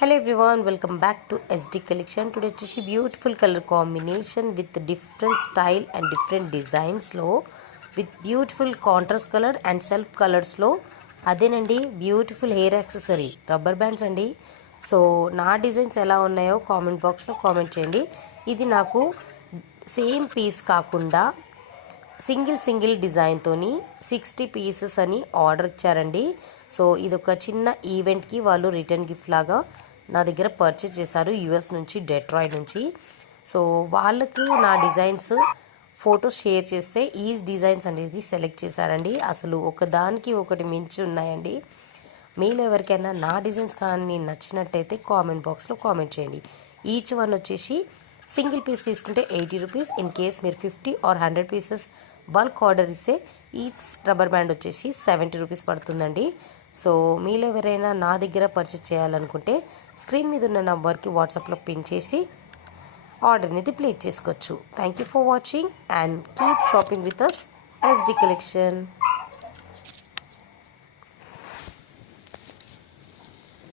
Hello everyone, welcome back to SD collection. Today వచ్చేసి beautiful colour combination with different style and different డిజైన్స్లో with beautiful contrast colour and self కలర్స్లో అదేనండి beautiful hair accessory rubber bands అండి. So నా designs ఎలా ఉన్నాయో comment బాక్స్లో comment చేయండి. ఇది నాకు సేమ్ పీస్ కాకుండా సింగిల్ డిజైన్తోని 60 పీసెస్ అని ఆర్డర్ ఇచ్చారండి. సో ఇది ఒక చిన్న ఈవెంట్కి వాళ్ళు రిటర్న్ గిఫ్ట్ లాగా నా దగ్గర పర్చేజ్ చేశారు యూఎస్ నుంచి, డెట్రాయిడ్ నుంచి. సో వాళ్ళకి నా డిజైన్స్ ఫొటోస్ షేర్ చేస్తే ఈ డిజైన్స్ అనేది సెలెక్ట్ చేశారండి. అసలు ఒకదానికి ఒకటి మించి ఉన్నాయండి. మీలో ఎవరికైనా నా డిజైన్స్ కానీ నచ్చినట్టయితే కామెంట్ బాక్స్లో కామెంట్ చేయండి. ఈచ్ వన్ వచ్చేసి సింగిల్ పీస్ తీసుకుంటే 80 రూపీస్. ఇన్ కేస్ మీరు 50 ఆర్ 100 పీసెస్ బల్క్ ఆర్డర్ ఇస్తే ఈచ్ రబ్బర్ బ్యాండ్ వచ్చేసి 70 రూపీస్ పడుతుందండి. సో మీలో ఎవరైనా నా దగ్గర పర్చేస్ చేయాలనుకుంటే స్క్రీన్ మీద ఉన్న నంబర్కి వాట్సాప్లో పిన్ చేసి ఆర్డర్ అనేది ప్లేస్ చేసుకోవచ్చు. Thank you for watching and keep shopping with us SD collection.